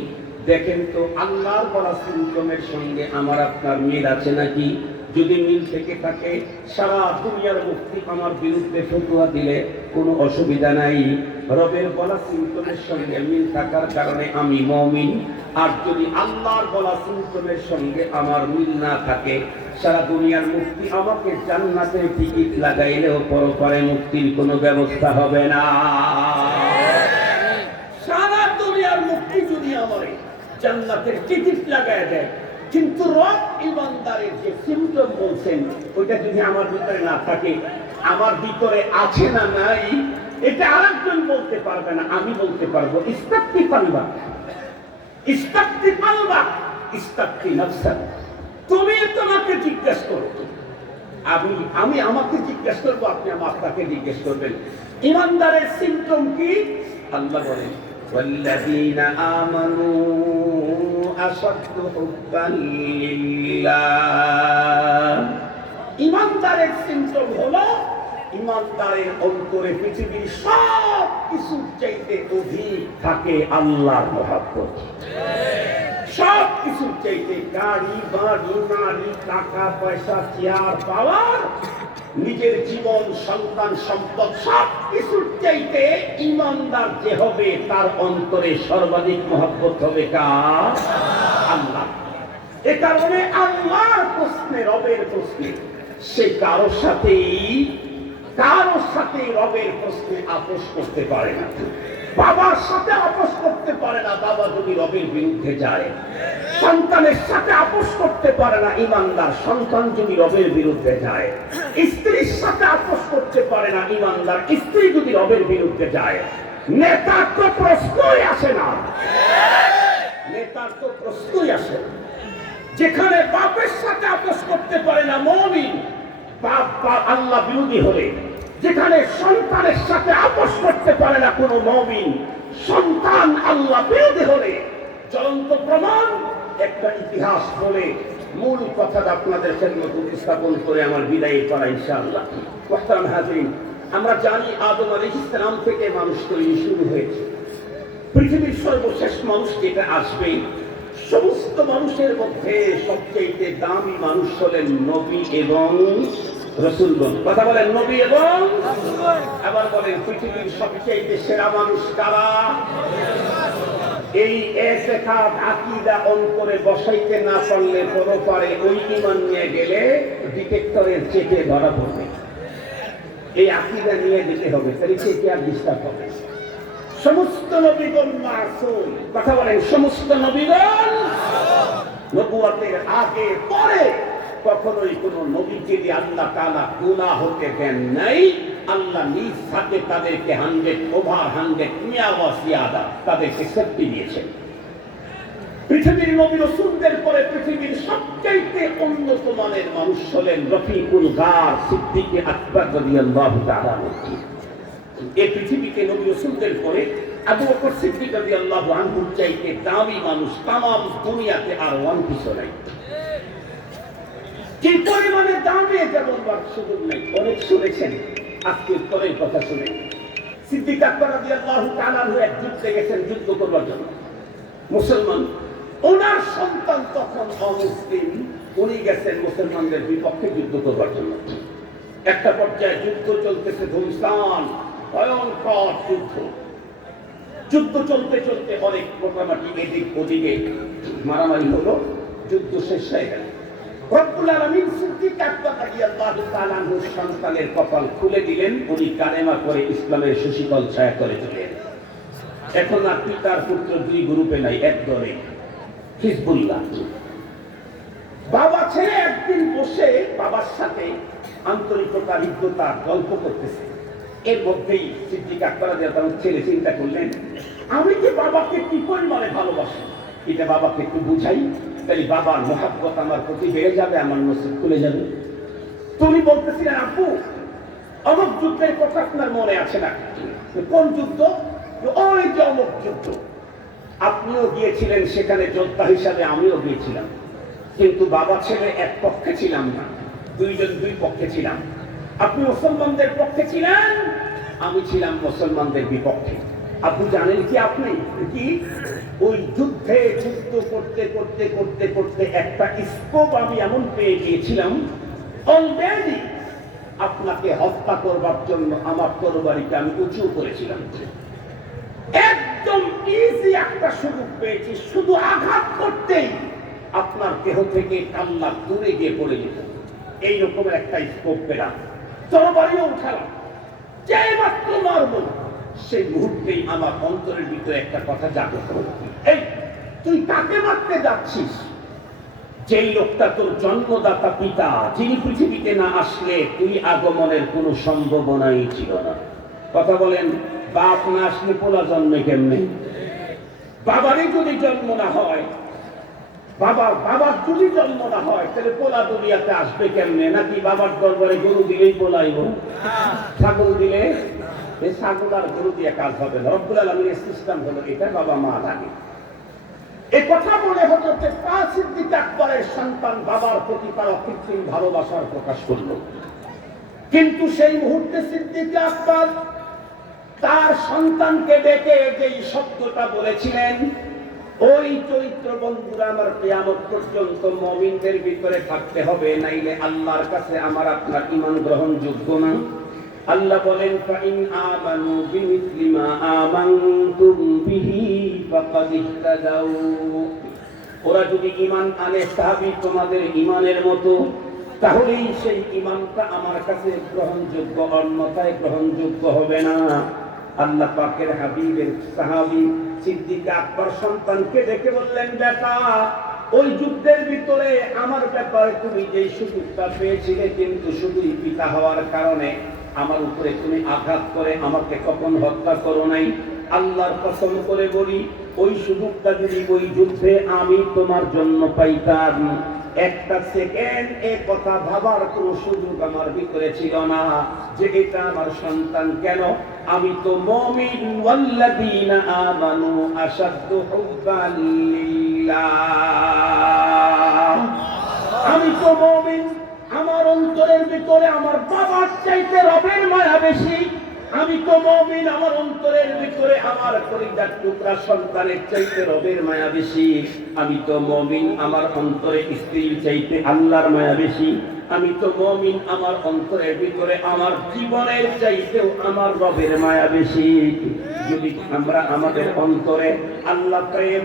দেখেন তো আল্লাহর বলা সিমটমের সঙ্গে আমার আপনার মিল আছে নাকি? যদি মিল থেকে থাকে, সারা দুনিয়ার মুফতি আমার বিরুদ্ধে ফতোয়া দিলে কোনো অসুবিধা নাই। রবের বলা সিমটমের সঙ্গে মিল থাকার কারণে আমি মুমিন। আর যদি আল্লাহর বলা সিমটমের সঙ্গে আমার মিল না থাকে, সারা দুনিয়ার মুফতি আমাকে জান্নাতের টিকিট লাগাইলেও পরপরে মুক্তির কোনো ব্যবস্থা হবে না। সারা দুনিয়ার মুফতি যদি আমার জান্নাতের টিকিট লাগায় দেয়, কিন্তু রব ঈমানদারের যে সিমটম বলছেন ওইটা যদি আমার ভিতরে না থাকে, আমার ভিতরে আছে না নাই এটা আরেকজন বলতে পারবে না, আমি বলতে পারবো। ইস্তাক্তি পালবা, ইস্তাক্তি পালবা, ইস্তাক্তি নাফসা। তুমি তোমাকে জিজ্ঞেস করো, আমি আমাকে জিজ্ঞেস করবো, আপনি আপনাকে জিজ্ঞেস করবেন ঈমানদারের সিমটম কি? আল্লাহ বলেন والذين آمنوا أشد حبا لله। ঈমানদারের সিমটম হলো ঈমানদারের অন্তরে পৃথিবীর সব কিছুর চাইতে অধিক থাকে আল্লাহর মহব্বত। সব কিছুর চাইতে, গাড়ি বাড়ি নারী টাকা পয়সা চেয়ার পাওয়ার, নিজের জীবন সন্তান সম্পদ সব কিছুর চাইতে ঈমানদার যে হবে তার অন্তরে সর্বাধিক মহব্বত হবে কার? আল্লাহ। এ কারণে আল্লাহর প্রশ্নে, রবের প্রশ্নে সে কারোর সাথে রবের প্রশ্নে আপোষ করতে পারে না। বাবার সাথে আপোষ করতে পারে না বাবা যদি রবের বিরুদ্ধে যায়। সন্তানের সাথে আপোষ করতে পারে না ঈমানদার সন্তান যদি রবের বিরুদ্ধে যায়। স্ত্রীর সাথে আপোষ করতে পারে না ঈমানদার স্ত্রী যদি রবের বিরুদ্ধে যায়। নেতার তো প্রশ্নই আসে না, নেতার তো প্রশ্নই আসে না। যেখানে বাপের সাথে আপোষ করতে পারে না মুমিন, বাপ আল্লাহ বিরোধী হলে, যেখানে সন্তানের সাথে আপোষ করতে পারে না কোনো মুমিন, সন্তান আল্লাহ বিরোধী হলে, জ্বলন্ত প্রমাণ একটা ইতিহাস বলে মূল কথাটা আপনাদের সামনে উপস্থাপন করে আমার বিদায় করা ইনশাআল্লাহ। মুহতারাম হাজিরিন, আমরা জানি আদম আলাইহিস সালাম থেকে মানুষ তৈরি শুরু হয়েছে। পৃথিবীর সর্বশেষ মানুষ যেটা আসবে, সমস্ত মানুষের মধ্যে সবচেয়ে দামি মানুষ হলেন নবী এবং রাসূলগণ। কথা বলেন নবী এবং রাসূলগণ। আবার বলেন পৃথিবীর সবচেয়ে সেরা মানুষ কারা? এই ইতিকাদ আকীদা অন্তরে বসাইতে না পারলে পরপারে ওই ঈমান নিয়ে গেলে ডিটেক্টরের চেপে ধরা পড়বে। এই আকীদা নিয়ে যেতে হবে, তাহলে চেপে আর ডিস্টার্ব হবে। সমস্ত নবীগণ মাসুম। কথা বলেন সমস্ত নবীগণ নবুয়তের আগে পরে কখনোই কোন নবীকে দিয়ে আল্লাহ তাআলা গুনাহ হতে দেন নাই। আল্লাহ নিজ হাতে তাদেরকে 100/100 নিয়াওয়াসিয়াদা তাদেরকে সেফটি দিয়েছেন। পৃথিবীর নবী রাসূলদের পরে পৃথিবীর সবচেয়ে উন্নত মানের মানুষ হলেন রফিকুল গার সিদ্দিক আকবর রাদিয়াল্লাহু তাআলা। এই পৃথিবীতে নবী রাসূলদের পরে আবু বকর সিদ্দিক রাদিয়াল্লাহু আনহুর চাইতে দামি মানুষ তামাম দুনিয়াতে আর ওয়ান কিছু নাই। যে পরিমাণে দামি এটা বলবার সুযোগ নেই, অনেক শুনেছেন। আজকে পরের কথা শুনে সিদ্দিক আকবর রাদিয়াল্লাহু তাআলা এক যুদ্ধে গেছেন, যুদ্ধ করবার জন্য। মুসলমান, ওনার সন্তান তখন অমুসলিম, উনি গেছেন মুসলমানদের বিপক্ষে যুদ্ধ করবার জন্য। একটা পর্যায়ে যুদ্ধ চলতেছে, ধুমসান ভয়ঙ্কর যুদ্ধ। যুদ্ধ চলতে চলতে অনেক মোটামুটি এদিক ওদিকে মারামারি হলো, যুদ্ধ শেষ হয়ে গেল। রব্বুল আলামিন সিদ্দিক আকবর রাদিয়াল্লাহু তাআলা আনহুর সন্তানের কপাল খুলে দিলেন, উনি কালেমা করে ইসলামের সুশীতল ছায়া করে চলে এলেন। এখন আর পিতার পুত্র দুই গ্রুপে নাই, এক দলে, হিজবুল্লাহ। বাবা ছেলে একদিন বসে বাবার সাথে আন্তরিকতা হৃদ্যতা গল্প করতেছে। এর মধ্যেই সিদ্দিক আকবর রাদিয়াল্লাহু তাআলা ছেলে চিন্তা করলেন, আমি কি বাবাকে কি পরিমাণে ভালোবাসি, এটা বাবাকে একটু বুঝাই, তাহলে বাবার মহাব্বত আমার প্রতি বেড়ে যাবে, আমার নসিব খুলে যাবে। তুমি বলতেছিলেন আপু অমুক যুদ্ধের কথা আপনার মনে আছে না? কোন যুদ্ধ? ওই যে অমুক যুদ্ধ। আপনিও গিয়েছিলেন সেখানে যোদ্ধা হিসাবে, আমিও গিয়েছিলাম, কিন্তু বাবা ছেলে এক পক্ষে ছিলাম না, দুইজন দুই পক্ষে ছিলাম। আপনি মুসলমানদের পক্ষে ছিলেন, আমি ছিলাম মুসলমানদের বিপক্ষে। আপনি জানেন কি, আপনি কি ওই যুদ্ধে যুদ্ধ করতে করতে করতে করতে একটা স্কোপ আমি এমন পেয়ে গিয়েছিলাম, অলরেডি আপনাকে হত্যা করবার জন্য আমার তরবারিকে আমি উঁচু করেছিলাম। একদম ইজি একটা সুযোগ পেয়েছি, শুধু আঘাত করতেই আপনার দেহ থেকে কাল্লা দূরে গিয়ে পড়ে যেত। এই রকমের একটা স্কোপ পেলাম, তরবারিও উঠালাম, যে মাত্র মারব সেই মুহূর্তেই আমার অন্তরের ভিতরে একটা কথা জাগ্রত হল, এই তুই কাকে মারতে যাচ্ছিস? যেই লোকটা তোর জন্মদাতা পিতা, যিনি পৃথিবীতে না আসলে তুই আগমনের কোনো সম্ভাবনাই ছিল না। কথা বলেন, বাপ না আসলে পোলা জন্মে কেমনে? বাবারই যদি জন্ম না হয়, বাবার যদি জন্ম না হয়, তাহলে পোলা দুনিয়াতে আসবে কেমনে? নাকি বাবার দরবারে গরু দিলেই পোলাইব, ছাগল দিলে? এই ছাগল আর গরু দিয়ে কাজ হবে না। রব্বুল আলামিনের সিস্টেম হলো এটা, বাবা মা লাগে। এই কথা মনে হতো যে সিদ্দিক আকবরের সন্তান বাবার প্রতি তার অকৃত্রিম ভালোবাসার প্রকাশ করল, কিন্তু সেই মুহূর্তে সিদ্দিক আকবর তার সন্তানকে ডেকে যেই শব্দটা বলেছিলেন, ওই চরিত্র বন্ধুরা আমার কিয়ামত পর্যন্ত মুমিনদের ভিতরে থাকতে হবে, নাইলে আল্লাহর কাছে আমার আপনার ঈমান গ্রহণযোগ্য না। আল্লাহ বলেন, ফাইন আমানু বিমিসলি মা আমানতুম বিহি ফাকাদ ইহতাদাউ। ওরা যদি ঈমান আনে সাহাবী তোমাদের ঈমানের মতো, তাহলেই সেই ঈমানটা আমার কাছে গ্রহণযোগ্য, অন্যথায় গ্রহণযোগ্য হবে না। আল্লাহ পাকের হাবিবের সাহাবী সিদ্দিক আকবর সন্তানকে দেখে বললেন, বেটা ওই যুদ্ধের ভিতরে আমার ব্যাপারে তুমি যেই সুযোগটা পেয়েছিলে, কিন্তু শুধুই পিতা হওয়ার কারণে আমার উপরে তুমি আঘাত করে আমাকে কখন হত্যা করো নাই। আল্লাহর কসম করে বলি, ওই সুযোগটা যদি ওই যুদ্ধে আমি তোমার জন্য পাইতাম, একটা সেকেন্ড এ কথা ভাবার কোন সুযোগ আমার ভিতরে ছিল না যে এটা আমার সন্তান। কেন? আমি তো মুমিন, ওয়াল্লাযীনা আমানু আশাদ্দু হুব্বান লিল্লাহ। আমি তো মুমিন, আমার অন্তরের ভিতরে আমার বাবার চাইতে রবের মায়া বেশি। আমি তো মুমিন, আমার অন্তরের ভিতরে আমার কলিজার টুকরা সন্তানের চাইতে রবের মায়া বেশি। আমি তো মুমিন, আমার অন্তরে স্ত্রীর চাইতে আল্লাহর মায়া বেশি। আমি তো মুমিন, আমার অন্তরের ভিতরে আমার জীবনের চাইতেও আমার রবের মায়া বেশি। যদি আমরা আমাদের অন্তরে আল্লাহ প্রেম,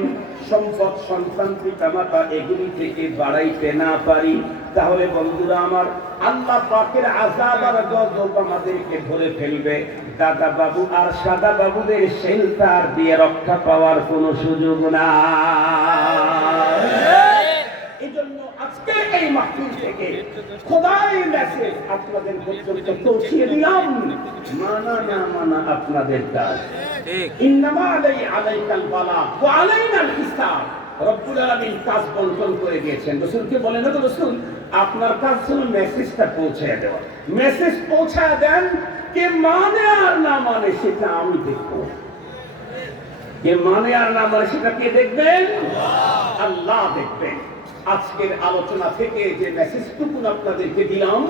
সম্পদ, সন্তান, পিতামাতা এগুলি থেকে বাড়াইতে না পারি, তাহলে বন্ধুরা আমার আল্লাহ পাকের আযাব আর গজব আমাদেরকে ধরে ফেলবে। দাদা বাবু আর সাদা বাবুদের শেল্টার দিয়ে রক্ষা পাওয়ার কোনো সুযোগ না। এজন্য আজকে এই মাহফিল থেকে খোদার মেসেজ আপনাদের পর্যন্ত পৌঁছিয়ে দিলাম, মানা না মানা আপনাদের কাজ। ইন্নামা আলাইকাল বালাগ ওয়া আলাইনাল হিসাব। রব্বুল আলামিন কাজ বন্টন করে দিয়েছেন। রাসূলকে বলেন, না রাসূল আপনার কাজ হলো মেসেজটা পৌঁছায় দেওয়া। মেসেজ পৌঁছায় দেন, কে মানে আর না মানে সেটা আমি দেখব। কে মানে আর না মানে সেটা কে দেখবেন? আল্লাহ দেখবেন। আজকের আলোচনা থেকে যে মেসেজটুকু আপনাদেরকে দিলাম,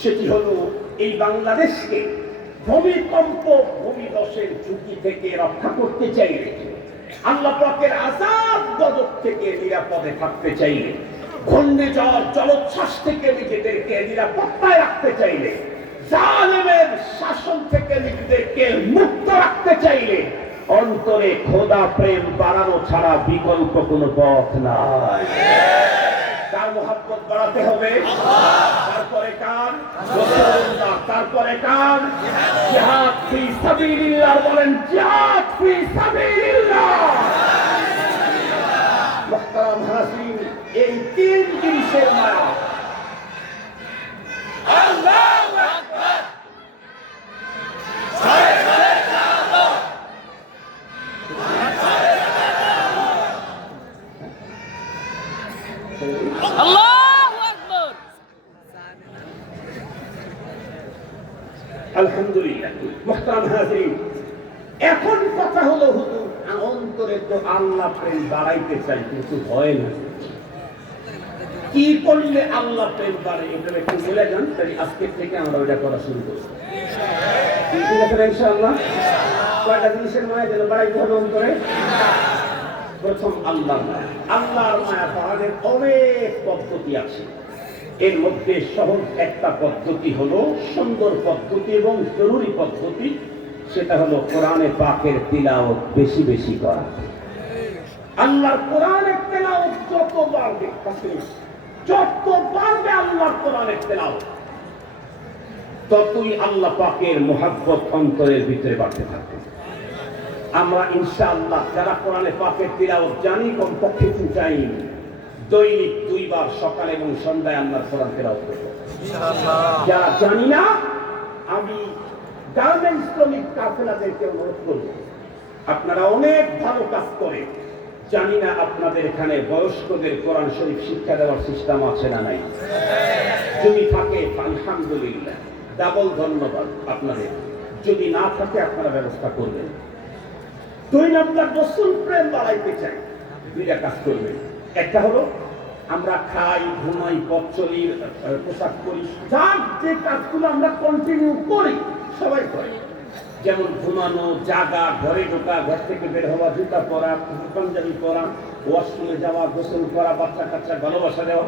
সেটি হলো এই বাংলাদেশকে ভূমিকম্প, ভূমিধসের ঝুঁকি থেকে রক্ষা করতে চাইলে, আল্লাহ পাকের আযাব গজব থেকে নিরাপদে থাকতে চাইলে, ঘূর্ণিঝড় জলোচ্ছ্বাস থেকে নিজেদেরকে নিরাপত্তায় রাখতে চাইলে, জালেমের শাসন থেকে নিজেদেরকে মুক্ত রাখতে চাইলে, অন্তরে খোদা প্রেম বাড়ানো ছাড়া বিকল্প কোনো পথ নাই। মোহাব্বত বাড়াতে হবে। তারপরে কার? রাসূলুল্লাহ। তারপরে কার? জিহাদ ফি সাবিলিল্লাহ। বলেন জিহাদ ফি সাবিলিল্লাহ। মুহতারাম হাজিরিন, এই তিন জিনিসের মায়া আল্লাহু আকবার। আলহামদুলিল্লাহ। মুহতারাম হাজিরিন, এখন কথা হলো হুজুর অন্তরে তো আল্লাহ প্রেম বাড়াইতে চাই কিন্তু হয় না, কি করলে আল্লাহ প্রেম বাড়ে এটা একটু বলে যান, তাই আজকে থেকে আমরা ওটা করা শুরু করব। ঠিক আছে ইনশাআল্লাহ। কয়টা জিনিসের মায়া যেন বাড়াইতে হবে অন্তরে? প্রথম আল্লাহর মায়া। আল্লাহর মায়া পাওয়ার অনেক পদ্ধতি আছে, এর মধ্যে সহজ একটা পদ্ধতি হলো, সুন্দর পদ্ধতি এবং জরুরি পদ্ধতি, সেটা হলো কোরআনে পাকের তিলাওয়াত বেশি বেশি করা। আল্লাহর কোরআনের তিলাওয়াত যত বাড়বে, যত বাড়বে আল্লাহর কোরআনের তিলাওয়াত, ততই আল্লাহ পাকের মুহাব্বত অন্তরের ভিতরে বাড়তে থাকবে। আমরা ইনশাআল্লাহ যারা কোরআনে পাকের তিলাওয়াত জানি, কমপক্ষে চাই দৈনিক 2 বার সকালে এবং সন্ধ্যায় আল্লাহর কোরআন তিলাওয়াত করব ইনশাআল্লাহ। যারা জানি না, আমি গার্মেন্টস শ্রমিক কাফেলাদেরকে অনুরোধ করব, আপনারা অনেক ভালো কাজ করে, জানি না আপনাদের এখানে বয়স্কদের কোরআন শরীফ শিক্ষা দেওয়ার সিস্টেম আছে না নাই? যদি থাকে আলহামদুলিল্লাহ, ডাবল ধন্যবাদ আপনাদের। যদি না থাকে আপনারা ব্যবস্থা করবেন। 2 নম্বর, রাসূল প্রেম বাড়াইতে চাই, 2টা কাজ করবেন। একটা হলো আমরা খাই, ঘুমাই, পথ চলি, পোশাক পরি, যার যে কাজগুলো আমরা কন্টিনিউ করি, সবাই করে, যেমন ঘুমানো, জাগা, ঘরে ঢোকা, ঘর থেকে বের হওয়া, জুতা পরা, পাঞ্জাবি পরা, ওয়াশরুমে যাওয়া, গোসল করা, বাচ্চা কাচ্চা ভালোবাসা দেওয়া,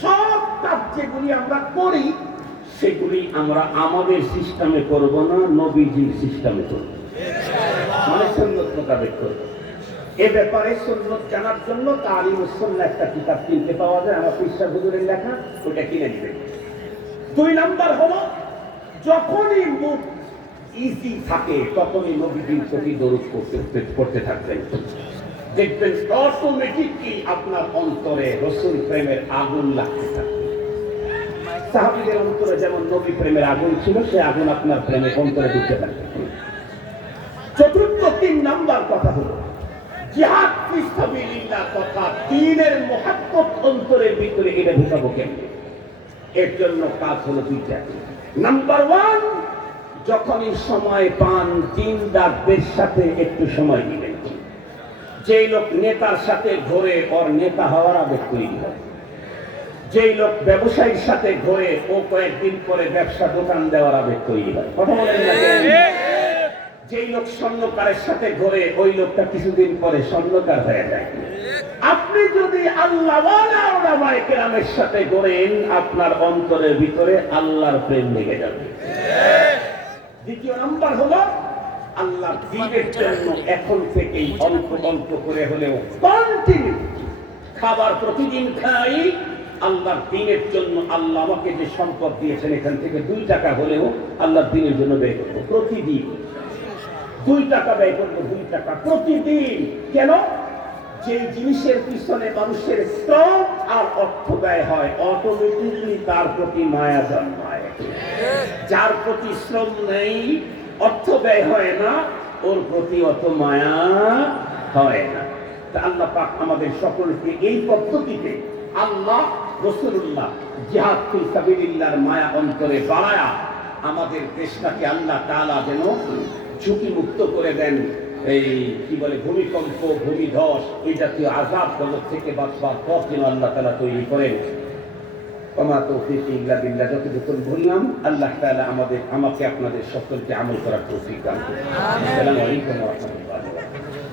সব কাজ যেগুলি আমরা করি সেগুলি আমরা আমাদের সিস্টেমে করব না, নবীজির সিস্টেমে করব, মানে সুন্নাত মোতাবেক করব। এ ব্যাপারে সুন্নাত জানার জন্য তালিমুস সুন্নাহ একটা কিতাব কিনতে পাওয়া যায়, আমার পীর সাহেব হুজুরের লেখা, ওটা কিনে নেবেন। 2 নম্বর হলো যখনই মুখ ইজি থাকে তখনই নবীজির প্রতি দরুদ করতে থাকবেন, দেখবেন অটোমেটিকলি আপনার অন্তরে রাসূল প্রেমের আগুন লাগতে থাকবে। সাহাবীদের অন্তরে যেমন নবী প্রেমের আগুন ছিল, সে আগুন আপনার প্রেমে অন্তরে ঢুকতে থাকবে। চতুর্থ 3 নাম্বার কথা হলো জিহাদ ফি সাবিলিল্লাহ, কথা দ্বীনের মুহাব্বত অন্তরের ভিতরে এটা ঢুকাবো কেমনে? এর জন্য কাজ হলো 2টা। নাম্বার 1, যখনই সময় পান দিনদারদের সাথে একটু সময় দিবেন। যেই লোক নেতার সাথে ঘোরে, ওর নেতা হওয়ার আবেগ তৈরি হয়। যেই লোক ব্যবসায়ীর সাথে ঘোরে, ও কয়েকদিন পরে ব্যবসা দোকান দেওয়ার আবেগ তৈরি হয়। কথা বলেন না? যেই লোক স্বর্ণকারের সাথে ঘোরে, ওই লোকটা কিছুদিন পরে স্বর্ণকার হয়ে যায়। আপনি যদি আল্লাহওয়ালা উলামায়ে কেরামের সাথে ঘোরেন, আপনার অন্তরের ভিতরে আল্লাহর প্রেম লেগে যাবে। দ্বিতীয় নাম্বার হলো আল্লাহর দ্বীনের জন্য এখন থেকেই অল্প অল্প করে হলেও কন্টিনিউ খাবার প্রতিদিন খাই, আল্লাহর দ্বীনের জন্য। আল্লাহ আমাকে যে সম্পদ দিয়েছেন, এখান থেকে 2 টাকা হলেও আল্লাহর দ্বীনের জন্য ব্যয় করবো প্রতিদিন। 2 টাকা ব্যয় করবো, 2 টাকা প্রতিদিন। কেন? যে জিনিসের পিছনে মানুষের শ্রম আর অর্থ ব্যয় হয়, অটোমেটিকলি তার প্রতি মায়া জন্মায়। যার প্রতি শ্রম নেই, অর্থ ব্যয় হয় না, ওর প্রতি অত মায়া হয় না। তা আল্লাহ পাক আমাদের সকলকে এই পদ্ধতিতে আল্লাহ, রাসূলুল্লাহ, জিহাদ ফি সাবিলিল্লাহর মায়া অন্তরে বাড়ায়া আমাদের দেশটাকে আল্লাহ তাআলা যেন ঝুঁকি মুক্ত করে দেন। এই কি বলে, ভূমিকম্প, ভূমিধস, এই জাতীয় আযাব গজব থেকে বাঁচবার পথ যেন আল্লাহ তাআলা তৈরি করেন। ওমা তৌফিকি ইল্লা বিল্লাহ। যতটুকু বললাম, আল্লাহ তাআলা আমাকে আপনাদের সকলকে আমল করার তৌফিক দান করুন। আসসালামু আলাইকুম ওয়া রাহমাতুল্লাহি ওয়া বারাকাতুহু।